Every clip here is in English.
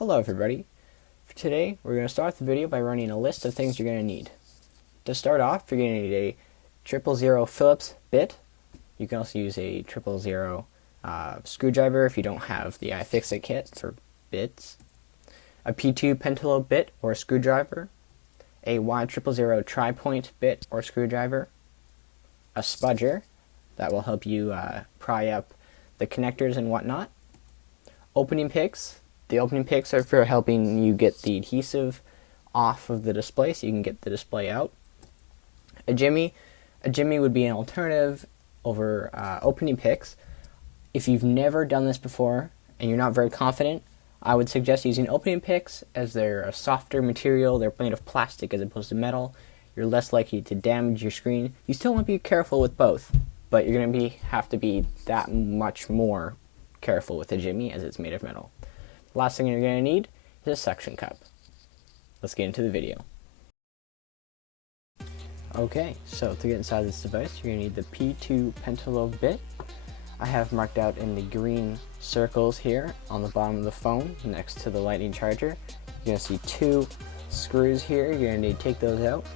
Hello everybody. For today, we're going to start the video by running a list of things you're going to need. To start off, you're going to need a 000 Phillips bit. You can also use a 000 screwdriver if you don't have the iFixit kit for bits. A P2 pentalobe bit or screwdriver. A Y000 tri-point bit or screwdriver. A spudger that will help you pry up the connectors and whatnot. Opening picks. The opening picks are for helping you get the adhesive off of the display so you can get the display out. A jimmy would be an alternative over opening picks. If you've never done this before and you're not very confident, I would suggest using opening picks as they're a softer material. They're made of plastic as opposed to metal. You're less likely to damage your screen. You still want to be careful with both, but you're going to have to be that much more careful with a jimmy as it's made of metal. Last thing you're going to need is a suction cup. Let's get into the video. Okay, so to get inside this device, you're going to need the P2 pentalobe bit. I have marked out in the green circles here on the bottom of the phone next to the lightning charger. You're going to see two screws here. You're going to need to take those out.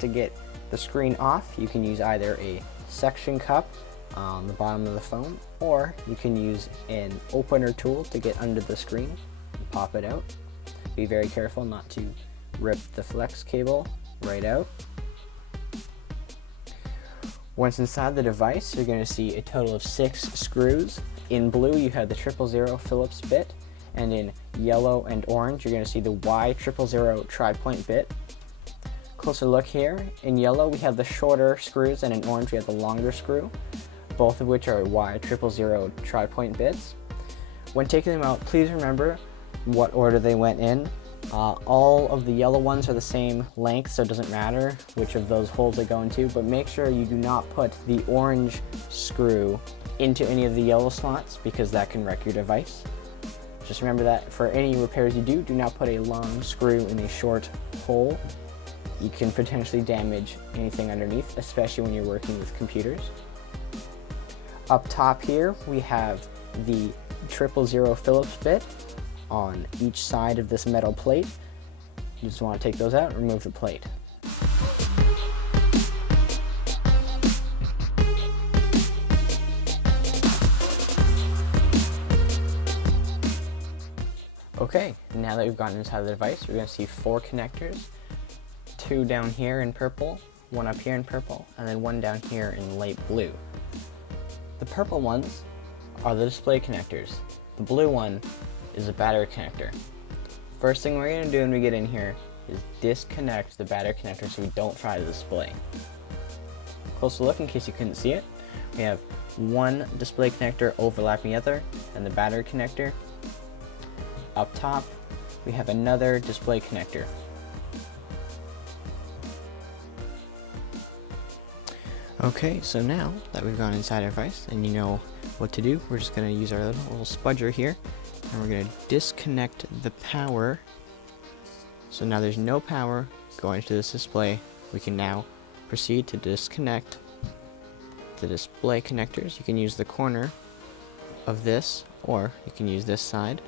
To get the screen off, you can use either a suction cup on the bottom of the phone, or you can use an opener tool to get under the screen and pop it out. Be very careful not to rip the flex cable right out. Once inside the device, you're going to see a total of 6 screws. In blue, you have the 000 Phillips bit, and in yellow and orange, you're going to see the Y000 tri-point bit. Closer look here. In yellow, we have the shorter screws, and in orange, we have the longer screw, both of which are Y000 tri-point bits. When taking them out, please remember what order they went in. All of the yellow ones are the same length, so it doesn't matter which of those holes they go into, but make sure you do not put the orange screw into any of the yellow slots because that can wreck your device. Just remember that for any repairs you do not put a long screw in a short hole. You can potentially damage anything underneath, especially when you're working with computers. Up top here, we have the 000 Phillips bit on each side of this metal plate. You just want to take those out and remove the plate. Okay, now that we've gotten inside the device, we're going to see 4 connectors. 2 down here in purple, 1 up here in purple, and then 1 down here in light blue. The purple ones are the display connectors. The blue one is a battery connector. First thing we're going to do when we get in here is disconnect the battery connector so we don't fry the display. Closer look in case you couldn't see it. We have 1 display connector overlapping the other and the battery connector. Up top, we have another display connector. Okay, so now that we've gone inside our device and you know what to do, we're just going to use our little spudger here and we're going to disconnect the power. So now there's no power going to this display. We can now proceed to disconnect the display connectors. You can use the corner of this or you can use this side,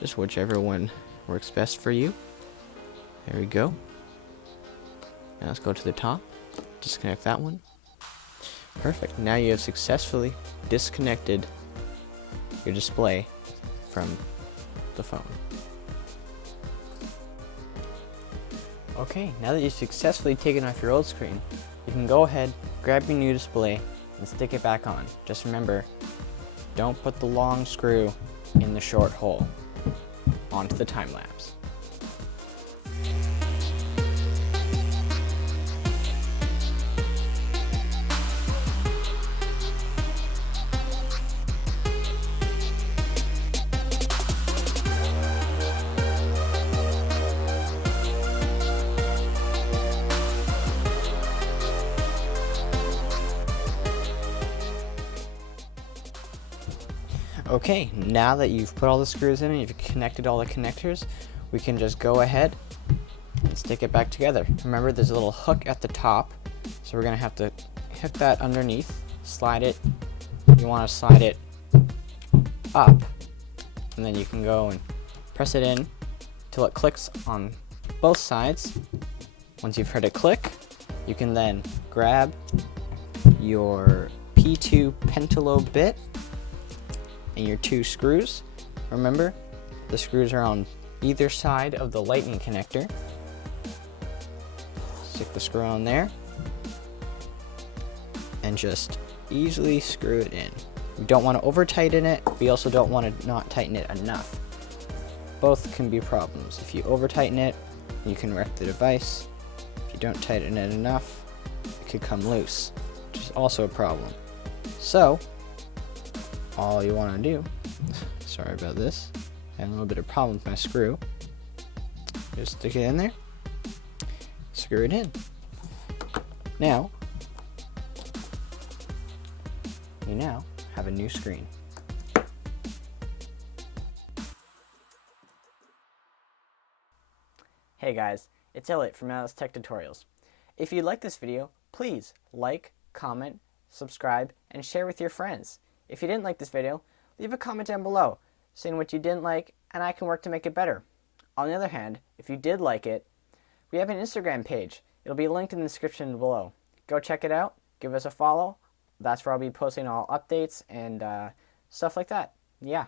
just whichever one works best for you. There we go. Now let's go to the top, disconnect that one. Perfect. Now you have successfully disconnected your display from the phone. Okay, now that you've successfully taken off your old screen, you can go ahead, grab your new display, and stick it back on. Just remember, don't put the long screw in the short hole. Onto the time lapse. Okay, now that you've put all the screws in and you've connected all the connectors, we can just go ahead and stick it back together. Remember, there's a little hook at the top, so we're going to have to hit that underneath, slide it. You want to slide it up, and then you can go and press it in till it clicks on both sides. Once you've heard it click, you can then grab your P2 pentalobe bit and your 2 screws. Remember, the screws are on either side of the lightning connector. Stick the screw on there and just easily screw it in. We don't want to over tighten it, we also don't want to not tighten it enough. Both can be problems. If you over tighten it, you can wreck the device. If you don't tighten it enough, it could come loose, which is also a problem. So, all you want to do, sorry about this, I have a little bit of problem with my screw. Just stick it in there, screw it in. Now, you now have a new screen. Hey guys, it's Elliot from Alice Tech Tutorials. If you like this video, please like, comment, subscribe, and share with your friends. If you didn't like this video, leave a comment down below saying what you didn't like, and I can work to make it better. On the other hand, if you did like it, we have an Instagram page. It'll be linked in the description below. Go check it out, give us a follow. That's where I'll be posting all updates and stuff like that. Yeah.